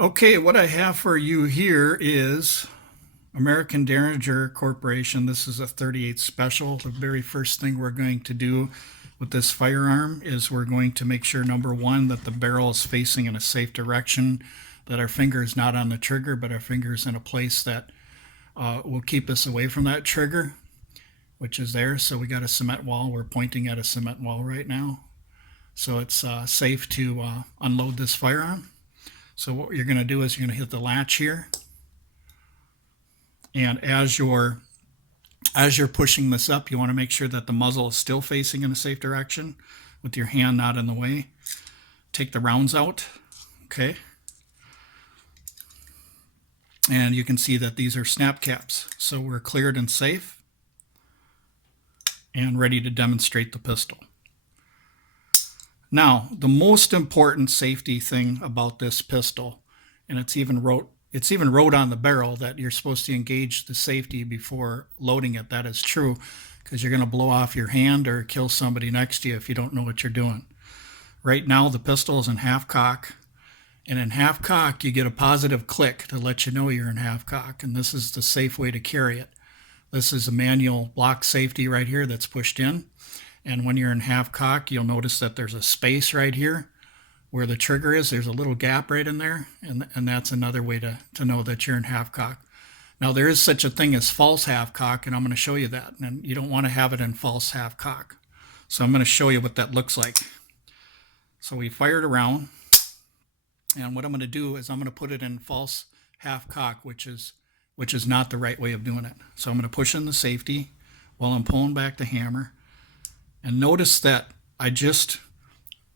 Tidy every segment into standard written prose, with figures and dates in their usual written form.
Okay, what I have for you here is American Derringer Corporation. This is a 38 special. The very first thing we're going to do with this firearm is we're going to make sure, number one, that the barrel is facing in a safe direction, that our finger is not on the trigger, but our finger is in a place that will keep us away from that trigger, which is there. So we got a cement wall. We're pointing at a cement wall right now. So it's safe to unload this firearm. So what you're going to do is you're going to hit the latch here, and as you're pushing this up, you want to make sure that the muzzle is still facing in a safe direction with your hand not in the way. Take the rounds out, okay? And you can see that these are snap caps. So we're cleared and safe and ready to demonstrate the pistol. Now, the most important safety thing about this pistol, and it's even wrote on the barrel that you're supposed to engage the safety before loading it. That is true, because you're going to blow off your hand or kill somebody next to you if you don't know what you're doing. Right now, the pistol is in half cock, and in half cock, you get a positive click to let you know you're in half cock, and this is the safe way to carry it. This is a manual block safety right here that's pushed in. And when you're in half cock, you'll notice that there's a space right here where the trigger is. There's a little gap right in there, and that's another way to know that you're in half cock. Now, there is such a thing as false half cock, and I'm going to show you that. And you don't want to have it in false half cock. So I'm going to show you what that looks like. So we fired around, and what I'm going to do is I'm going to put it in false half cock, which is not the right way of doing it. So I'm going to push in the safety while I'm pulling back the hammer. And notice that I just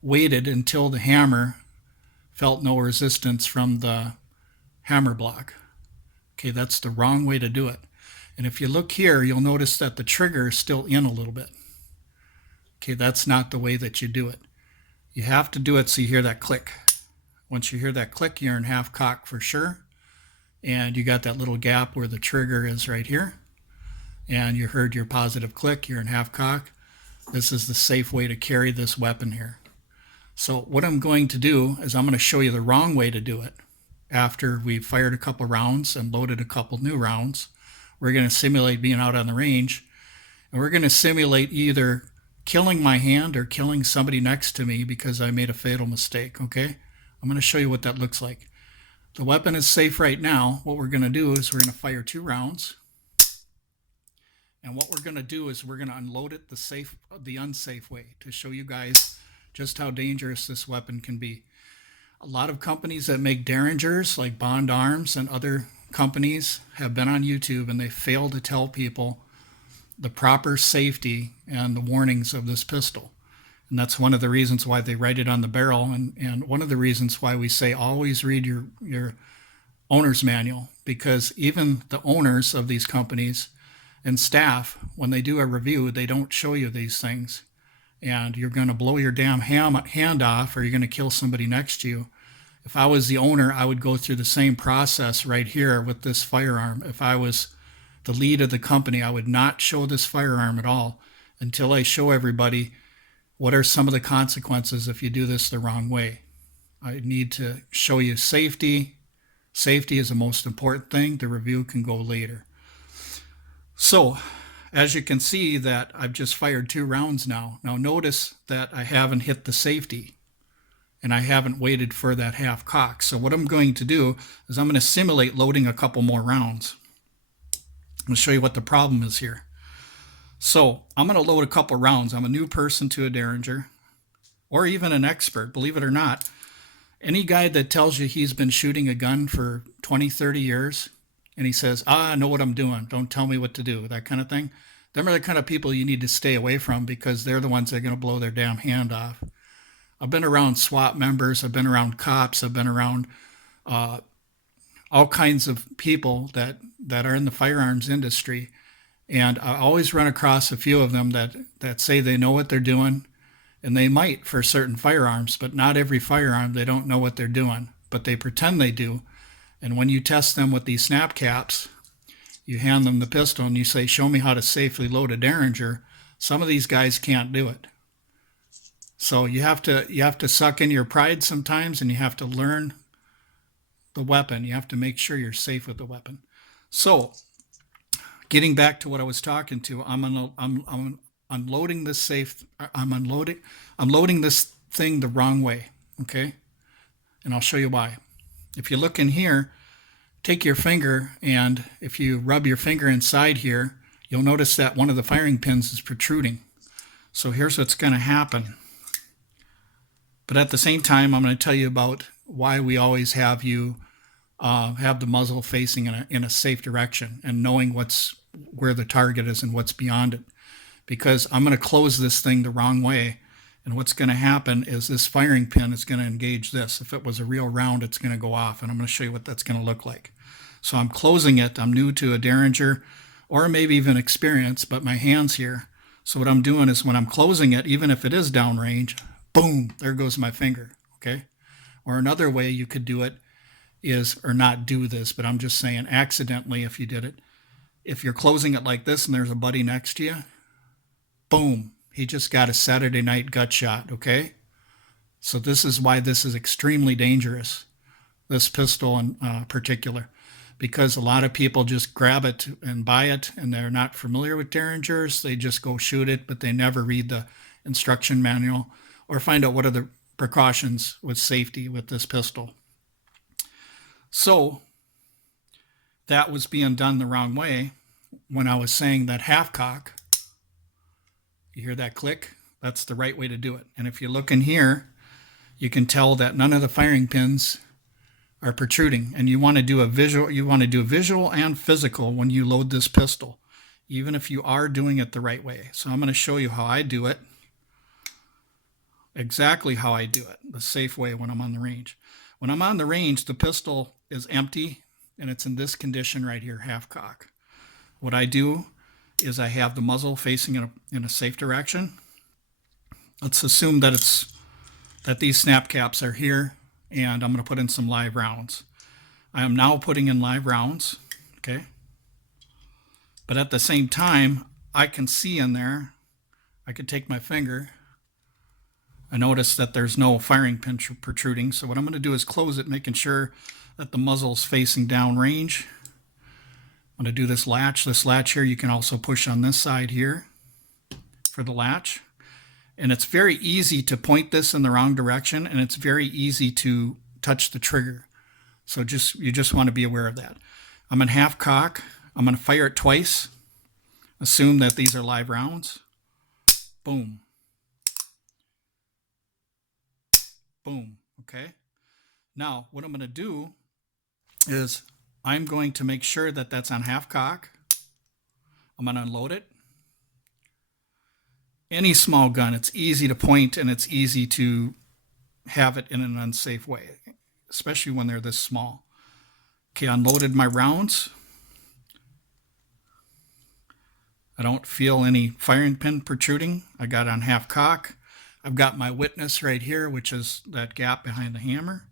waited until the hammer felt no resistance from the hammer block. Okay, that's the wrong way to do it. And if you look here, you'll notice that the trigger is still in a little bit. Okay, that's not the way that you do it. You have to do it so you hear that click. Once you hear that click, you're in half cock for sure. And you got that little gap where the trigger is right here. And you heard your positive click, you're in half cock. This is the safe way to carry this weapon here. So what I'm going to do is I'm going to show you the wrong way to do it. After we've fired a couple rounds and loaded a couple new rounds, we're going to simulate being out on the range, and we're going to simulate either killing my hand or killing somebody next to me because I made a fatal mistake, okay? I'm going to show you what that looks like. The weapon is safe right now. What we're going to do is we're going to fire 2 rounds. And what we're going to do is we're going to unload it the unsafe way to show you guys just how dangerous this weapon can be. A lot of companies that make derringers, like Bond Arms and other companies, have been on YouTube, and they fail to tell people the proper safety and the warnings of this pistol. And that's one of the reasons why they write it on the barrel, and one of the reasons why we say always read your owner's manual, because even the owners of these companies and staff, when they do a review, they don't show you these things. And you're going to blow your damn hand off, or you're going to kill somebody next to you. If I was the owner, I would go through the same process right here with this firearm. If I was the lead of the company, I would not show this firearm at all until I show everybody what are some of the consequences if you do this the wrong way. I need to show you safety. Safety is the most important thing. The review can go later. So, as you can see that I've just fired 2 rounds now. Now notice that I haven't hit the safety, and I haven't waited for that half cock. So what I'm going to do is I'm going to simulate loading a couple more rounds. I'm going to show you what the problem is here. So I'm going to load a couple rounds. I'm a new person to a Derringer, or even an expert, believe it or not. Any guy that tells you he's been shooting a gun for 20, 30 years, and he says, I know what I'm doing, don't tell me what to do, that kind of thing. Them are the kind of people you need to stay away from, because they're the ones that are going to blow their damn hand off. I've been around SWAT members, I've been around cops, I've been around all kinds of people that are in the firearms industry. And I always run across a few of them that say they know what they're doing, and they might for certain firearms, but not every firearm. They don't know what they're doing, but they pretend they do. And when you test them with these snap caps, you hand them the pistol and you say, show me how to safely load a Derringer. Some of these guys can't do it. So you have to suck in your pride sometimes, and you have to learn the weapon. You have to make sure you're safe with the weapon. So, getting back to what I was talking to, I'm unloading this safe. I'm loading this thing the wrong way. Okay, and I'll show you why. If you look in here, take your finger, and if you rub your finger inside here, you'll notice that one of the firing pins is protruding. So here's what's going to happen. But at the same time, I'm going to tell you about why we always have you have the muzzle facing in a safe direction and knowing where the target is and what's beyond it. Because I'm going to close this thing the wrong way, and what's going to happen is this firing pin is going to engage this. If it was a real round, it's going to go off, and I'm going to show you what that's going to look like. So I'm closing it. I'm new to a Derringer, or maybe even experience, but my hand's here. So what I'm doing is when I'm closing it, even if it is downrange, boom, there goes my finger, okay? Or another way you could do it is, or not do this, but I'm just saying accidentally if you did it, if you're closing it like this and there's a buddy next to you, boom, he just got a Saturday night gut shot, okay? So this is why this is extremely dangerous, this pistol in particular, because a lot of people just grab it and buy it and they're not familiar with Derringers. They just go shoot it, but they never read the instruction manual or find out what are the precautions with safety with this pistol. So that was being done the wrong way when I was saying that half cock. You hear that click? That's the right way to do it. And if you look in here, you can tell that none of the firing pins are protruding. And you want to do a visual and physical when you load this pistol, even if you are doing it the right way. So I'm going to show you how I do it, exactly how I do it, the safe way when I'm on the range. When I'm on the range, the pistol is empty and it's in this condition right here, half cock. What I do is I have the muzzle facing in a safe direction. Let's assume that these snap caps are here, and I'm going to put in some live rounds. I am now putting in live rounds, okay? But at the same time, I can see in there, I could take my finger. I notice that there's no firing pin protruding, so what I'm going to do is close it, making sure that the muzzle's facing downrange. I'm going to do this latch. This latch here, you can also push on this side here for the latch. And it's very easy to point this in the wrong direction, and it's very easy to touch the trigger. So you just want to be aware of that. I'm in half cock. I'm going to fire it twice. Assume that these are live rounds. Boom. Boom. Okay. Now, what I'm going to do is I'm going to make sure that that's on half cock. I'm going to unload it. Any small gun, it's easy to point and it's easy to have it in an unsafe way, especially when they're this small. Okay, unloaded my rounds. I don't feel any firing pin protruding. I got on half cock. I've got my witness right here, which is that gap behind the hammer.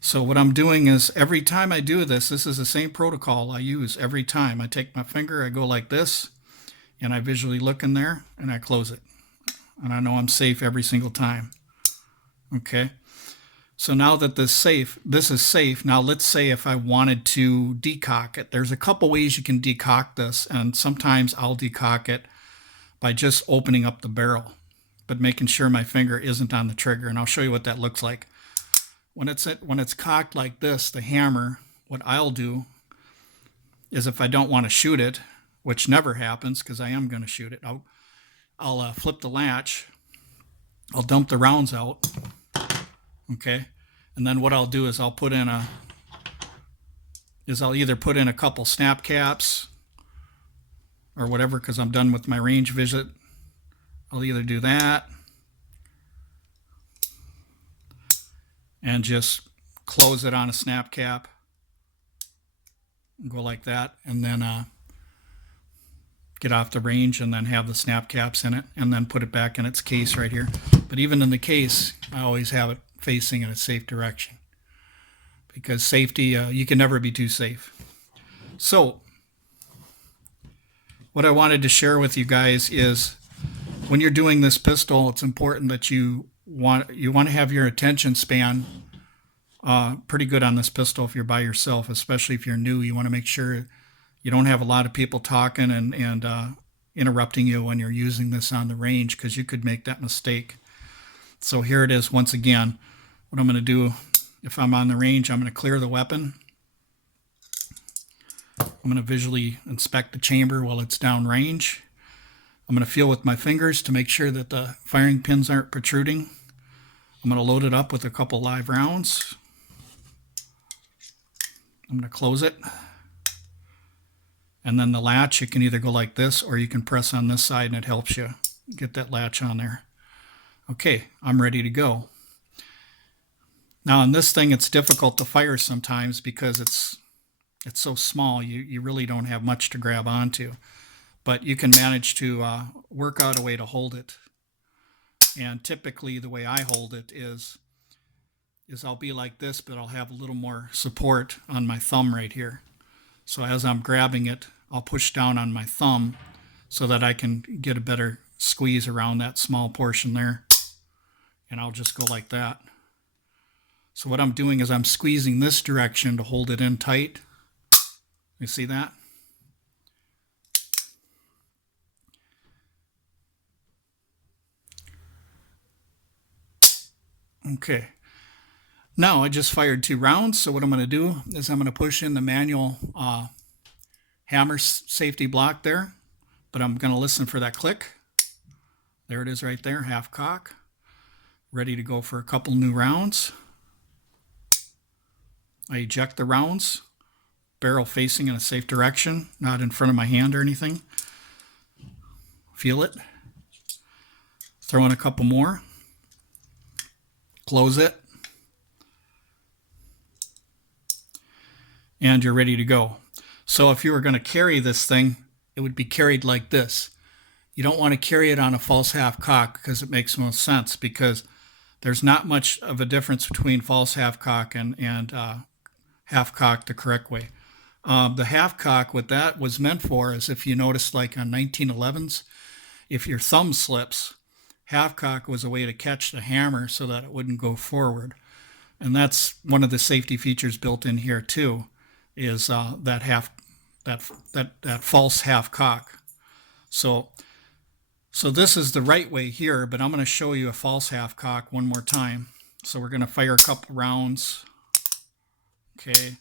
So what I'm doing is every time I do this is the same protocol I use every time. I take my finger, I go like this, and I visually look in there, and I close it. And I know I'm safe every single time. Okay? So now that this is safe, now let's say if I wanted to decock it. There's a couple ways you can decock this, and sometimes I'll decock it by just opening up the barrel, but making sure my finger isn't on the trigger, and I'll show you what that looks like. When it's cocked like this, the hammer, what I'll do is if I don't want to shoot it, which never happens because I am going to shoot it, I'll flip the latch, I'll dump the rounds out, okay, and then what I'll do is I'll either put in a couple snap caps or whatever because I'm done with my range visit. I'll either do that and just close it on a snap cap, go like that, and then get off the range and then have the snap caps in it and then put it back in its case right here. But even in the case, I always have it facing in a safe direction because safety, you can never be too safe. So what I wanted to share with you guys is when you're doing this pistol, it's important that you want to have your attention span pretty good on this pistol if you're by yourself, especially if you're new. You want to make sure you don't have a lot of people talking and interrupting you when you're using this on the range, because you could make that mistake. So here it is once again. What I'm going to do, if I'm on the range, I'm going to clear the weapon. I'm going to visually inspect the chamber while it's downrange. I'm going to feel with my fingers to make sure that the firing pins aren't protruding. I'm going to load it up with a couple live rounds. I'm going to close it. And then the latch, you can either go like this or you can press on this side and it helps you get that latch on there. Okay, I'm ready to go. Now on this thing, it's difficult to fire sometimes because it's so small. You really don't have much to grab onto. But you can manage to work out a way to hold it. And typically the way I hold it is I'll be like this, but I'll have a little more support on my thumb right here. So as I'm grabbing it, I'll push down on my thumb so that I can get a better squeeze around that small portion there. And I'll just go like that. So what I'm doing is I'm squeezing this direction to hold it in tight. You see that? Okay. Now I just fired 2 rounds, so what I'm going to do is I'm going to push in the manual hammer safety block there, but I'm going to listen for that click. There it is right there, half cock. Ready to go for a couple new rounds. I eject the rounds, barrel facing in a safe direction, not in front of my hand or anything. Feel it. Throw in a couple more. Close it. And you're ready to go. So if you were going to carry this thing, it would be carried like this. You don't want to carry it on a false half cock because it makes no sense, because there's not much of a difference between false half cock and half cock the correct way. The half cock, what that was meant for is, if you notice, like on 1911s, if your thumb slips, half cock was a way to catch the hammer so that it wouldn't go forward. And that's one of the safety features built in here too, is that false half cock. So this is the right way here, but I'm going to show you a false half cock one more time. So we're going to fire a couple rounds. Okay,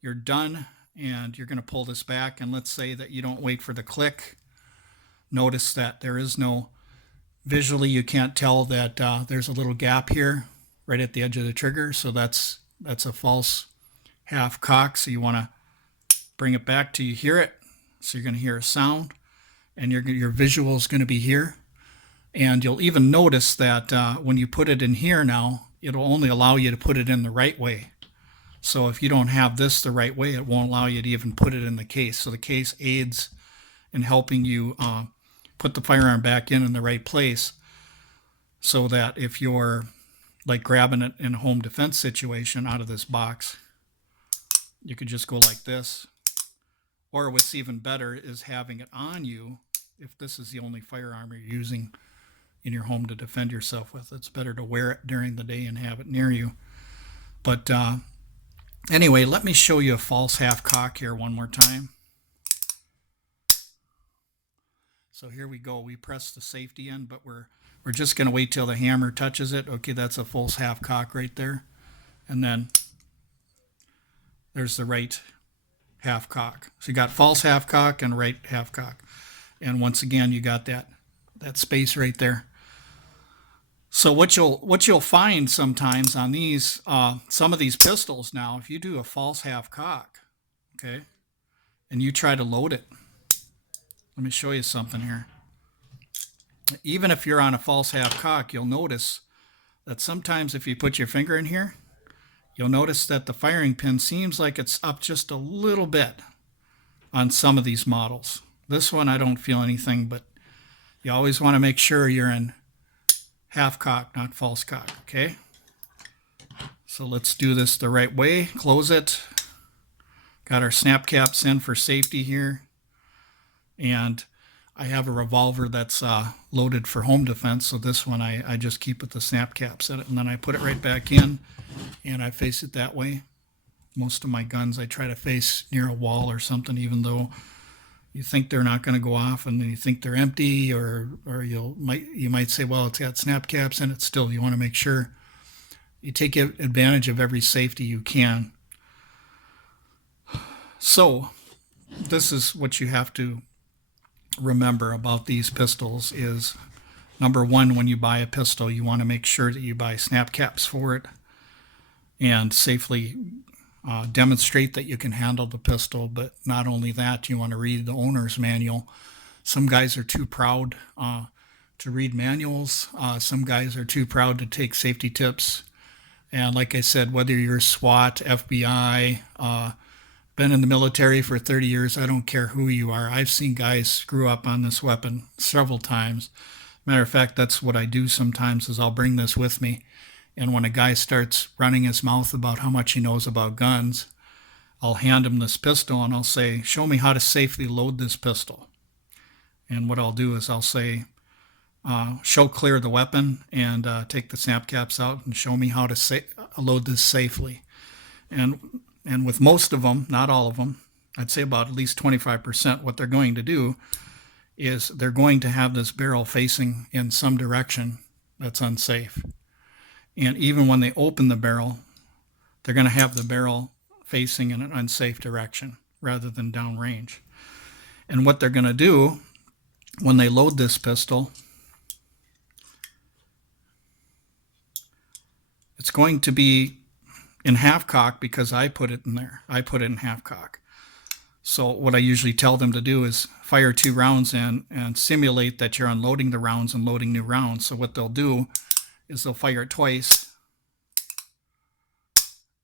you're done, and you're going to pull this back, and let's say that you don't wait for the click. Notice that there is no, visually you can't tell that there's a little gap here right at the edge of the trigger, so that's a false half cock. So you want to bring it back till you hear it. So you're going to hear a sound, and your visual is going to be here. And you'll even notice that when you put it in here now, it'll only allow you to put it in the right way. So if you don't have this the right way, it won't allow you to even put it in the case. So the case aids in helping you put the firearm back in the right place, so that if you're like grabbing it in a home defense situation out of this box, you could just go like this. Or what's even better is having it on you if this is the only firearm you're using in your home to defend yourself with. It's better to wear it during the day and have it near you. But anyway, let me show you a false half cock here one more time. So here we go. We press the safety in, but we're just going to wait till the hammer touches it. Okay, that's a false half cock right there. And then there's the right half cock. So you got false half cock and right half cock. And once again, you got that space right there. So what you'll find sometimes on these, some of these pistols now, if you do a false half cock, okay, and you try to load it, let me show you something here. Even if you're on a false half cock, you'll notice that sometimes if you put your finger in here, you'll notice that the firing pin seems like it's up just a little bit on some of these models. This one, I don't feel anything, but you always want to make sure you're in half cock, not false cock, okay? So let's do this the right way. Close it. Got our snap caps in for safety here. And I have a revolver that's loaded for home defense, so this one I just keep with the snap caps in it, and then I put it right back in, and I face it that way. Most of my guns I try to face near a wall or something, even though you think they're not going to go off, and then you think they're empty, or you might say, well, it's got snap caps in it. Still, you want to make sure you take advantage of every safety you can. So this is what you have to remember about these pistols is, number one, when you buy a pistol, you want to make sure that you buy snap caps for it and safely demonstrate that you can handle the pistol. But not only that, you want to read the owner's manual. Some guys are too proud to read manuals. Some guys are too proud to take safety tips. And like I said, whether you're SWAT, FBI, been in the military for 30 years, I don't care who you are. I've seen guys screw up on this weapon several times. Matter of fact, that's what I do sometimes is I'll bring this with me. And when a guy starts running his mouth about how much he knows about guns, I'll hand him this pistol and I'll say, show me how to safely load this pistol. And what I'll do is I'll say, show clear the weapon and take the snap caps out and show me how to load this safely. And with most of them, not all of them, I'd say about at least 25%, what they're going to do is they're going to have this barrel facing in some direction that's unsafe. And even when they open the barrel, they're going to have the barrel facing in an unsafe direction rather than downrange. And what they're going to do when they load this pistol, it's going to be in half cock because I put it in there. I put it in half cock. So what I usually tell them to do is fire 2 rounds in and simulate that you're unloading the rounds and loading new rounds. So what they'll do is they'll fire it twice.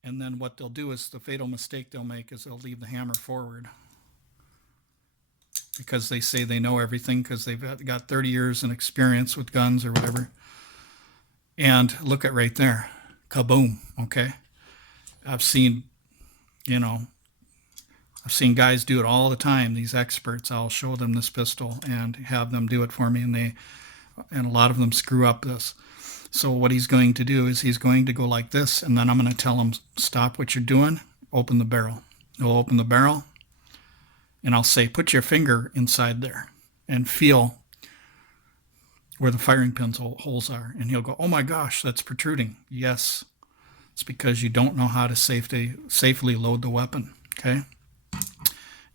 And then what they'll do is the fatal mistake they'll make is they'll leave the hammer forward. Because they say they know everything because they've got 30 years in experience with guns or whatever. And look at right there. Kaboom. Okay. I've seen guys do it all the time. These experts, I'll show them this pistol and have them do it for me, and a lot of them screw up this. So what he's going to do is he's going to go like this, and then I'm going to tell him, stop what you're doing, open the barrel. He'll open the barrel, and I'll say, put your finger inside there and feel where the firing pin holes are. And he'll go, oh my gosh, that's protruding. Yes. It's because you don't know how to safely load the weapon, okay?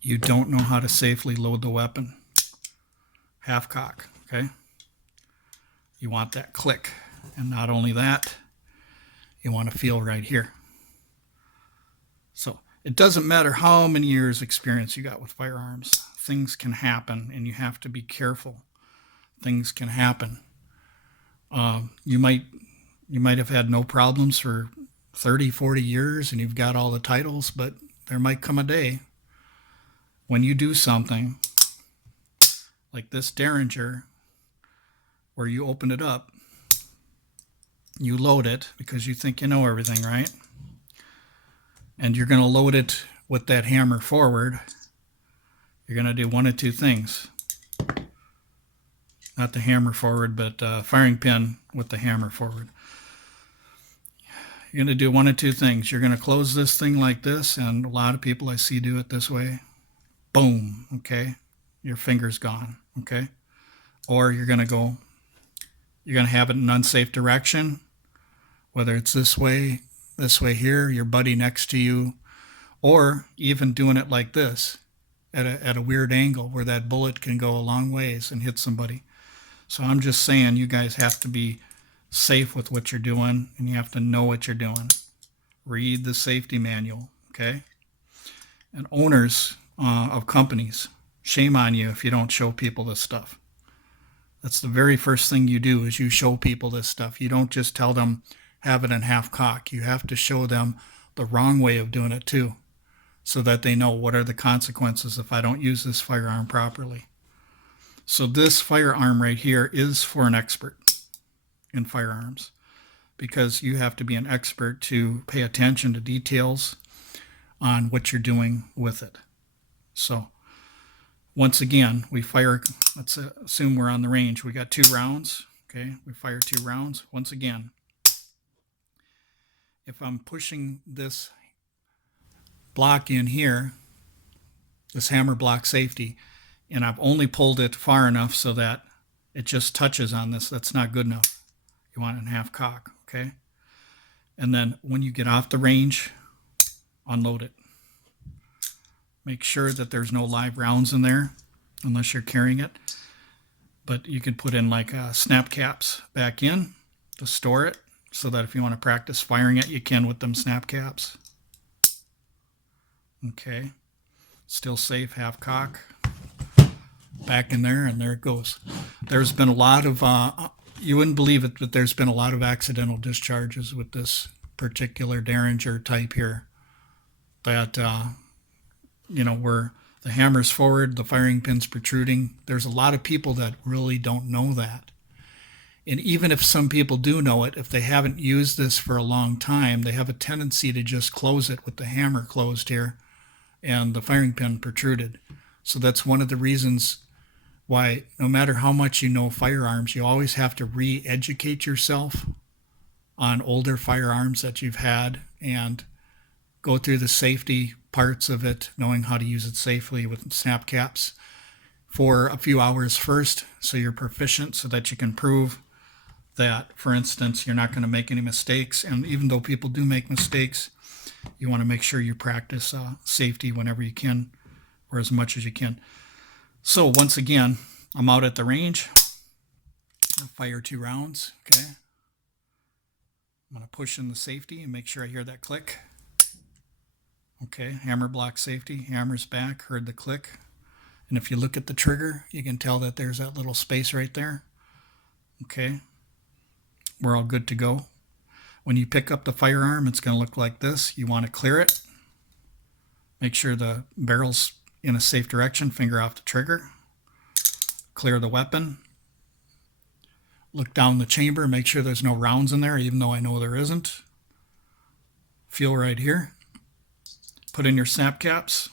You don't know how to safely load the weapon. Half cock, okay? You want that click. And not only that, you want to feel right here. So it doesn't matter how many years experience you got with firearms. Things can happen, and you have to be careful. Things can happen. You might have had no problems for 30, 40 years and you've got all the titles, but there might come a day when you do something like this Derringer, where you open it up, you load it because you think you know everything, right? And you're going to load it with that hammer forward. You're going to do one of two things. Not the hammer forward, but firing pin with the hammer forward. You're going to do one of two things. You're going to close this thing like this, and a lot of people I see do it this way. Boom, okay? Your finger's gone, okay? Or you're going to have it in an unsafe direction, whether it's this way here, your buddy next to you, or even doing it like this at a weird angle where that bullet can go a long ways and hit somebody. So I'm just saying you guys have to be safe with what you're doing, and you have to know what you're doing. Read the safety manual, okay? And owners of companies, shame on you if you don't show people this stuff. That's the very first thing you do is you show people this stuff. You don't just tell them have it in half cock. You have to show them the wrong way of doing it too, so that they know what are the consequences if I don't use this firearm properly. So this firearm right here is for an expert in firearms, because you have to be an expert to pay attention to details on what you're doing with it. So Once again, we fire, let's assume we're on the range. We got 2 rounds. Okay, we fire 2 rounds. Once again, if I'm pushing this block in here, this hammer block safety, and I've only pulled it far enough so that it just touches on this, that's not good enough. You want it in half cock, okay? And then when you get off the range, unload it. Make sure that there's no live rounds in there unless you're carrying it. But you can put in like snap caps back in to store it so that if you want to practice firing it, you can with them snap caps. Okay. Still safe, half cock. Back in there, and there it goes. There's been a lot of, you wouldn't believe it, but there's been a lot of accidental discharges with this particular Derringer type here. That, where the hammer's forward, the firing pin's protruding. There's a lot of people that really don't know that. And even if some people do know it, if they haven't used this for a long time, they have a tendency to just close it with the hammer closed here and the firing pin protruded. So that's one of the reasons why no matter how much you know firearms, you always have to re-educate yourself on older firearms that you've had and go through the safety parts of it, knowing how to use it safely with snap caps for a few hours first so you're proficient, so that you can prove that, for instance, you're not going to make any mistakes. And even though people do make mistakes, you want to make sure you practice safety whenever you can, or as much as you can. So once again, I'm out at the range. I'll fire 2 rounds, okay? I'm going to push in the safety and make sure I hear that click. Okay, hammer block safety, hammer's back, heard the click. And if you look at the trigger, you can tell that there's that little space right there. Okay, we're all good to go. When you pick up the firearm, it's going to look like this. You want to clear it. Make sure the barrel's in a safe direction, finger off the trigger. Clear the weapon. Look down the chamber, make sure there's no rounds in there, even though I know there isn't. Feel right here. Put in your snap caps.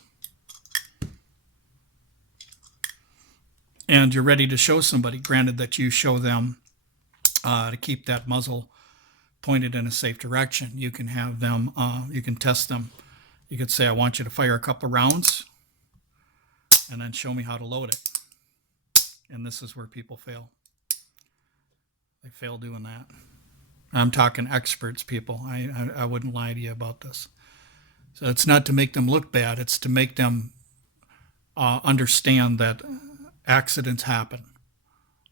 And you're ready to show somebody, granted that you show them to keep that muzzle pointed in a safe direction. You can have them, you can test them. You could say, I want you to fire a couple rounds and then show me how to load it. And this is where people fail. They fail doing that. I'm talking experts, people. I wouldn't lie to you about this. So it's not to make them look bad. It's to make them understand that accidents happen.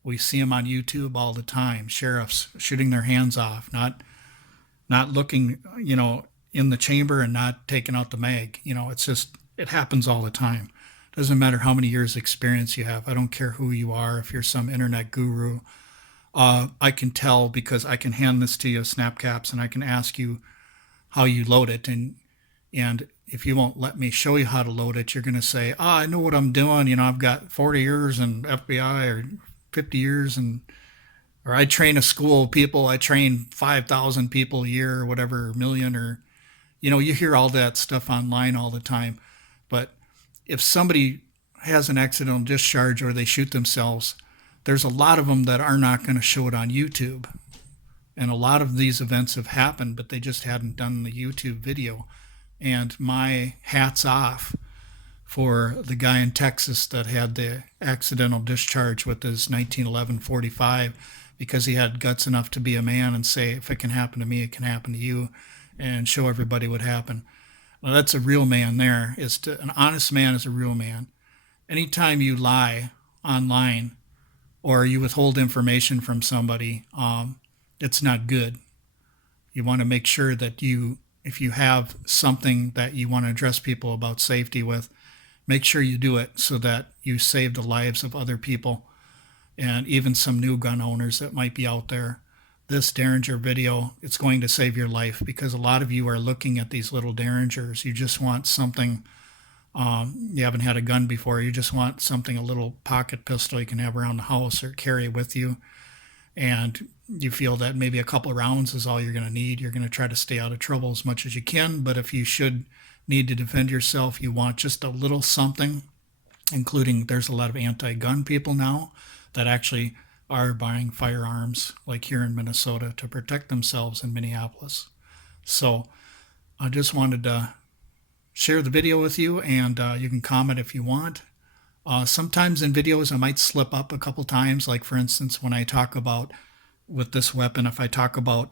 We see them on YouTube all the time. Sheriffs shooting their hands off, not looking, in the chamber and not taking out the mag. It's just, it happens all the time. Doesn't matter how many years experience you have. I don't care who you are. If you're some internet guru, I can tell because I can hand this to you, snap caps, and I can ask you how you load it. And if you won't let me show you how to load it, you're going to say, I know what I'm doing. I've got 40 years in FBI or 50 years, or I train a school of people. I train 5,000 people a year or whatever, million, or, you hear all that stuff online all the time. But if somebody has an accidental discharge or they shoot themselves, there's a lot of them that are not going to show it on YouTube. And a lot of these events have happened, but they just hadn't done the YouTube video. And my hat's off for the guy in Texas that had the accidental discharge with his 1911 45, because he had guts enough to be a man and say, if it can happen to me, it can happen to you, and show everybody what happened. Well, that's a real man there. An honest man is a real man. Anytime you lie online or you withhold information from somebody, it's not good. You want to make sure that if you have something that you want to address people about safety with, make sure you do it so that you save the lives of other people and even some new gun owners that might be out there. This Derringer video, it's going to save your life, because a lot of you are looking at these little Derringers. You just want something, you haven't had a gun before, you just want something, a little pocket pistol you can have around the house or carry with you. And you feel that maybe a couple of rounds is all you're going to need. You're going to try to stay out of trouble as much as you can. But if you should need to defend yourself, you want just a little something including there's a lot of anti-gun people now that actually are buying firearms, like here in Minnesota, to protect themselves in Minneapolis. So I just wanted to share the video with you, and you can comment if you want. Sometimes in videos I might slip up a couple times, like for instance when I talk about with this weapon, if I talk about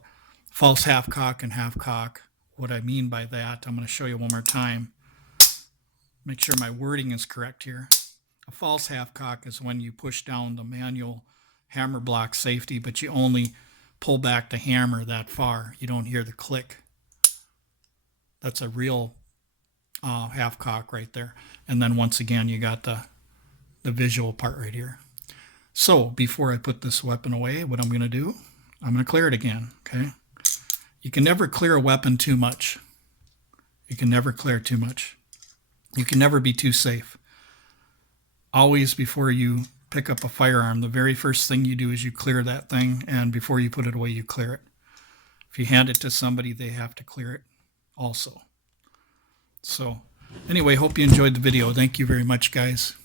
false half cock and half cock, what I mean by that, I'm going to show you one more time. Make sure my wording is correct here. A false half cock is when you push down the manual hammer block safety, but you only pull back the hammer that far. You don't hear the click. That's a real half cock right there. And then once again, you got the visual part right here. So before I put this weapon away, what I'm going to do, I'm going to clear it again. Okay. You can never clear a weapon too much. You can never clear too much. You can never be too safe. Always, before you pick up a firearm, the very first thing you do is you clear that thing, and before you put it away, you clear it. If you hand it to somebody, they have to clear it also. So anyway, hope you enjoyed the video. Thank you very much, guys.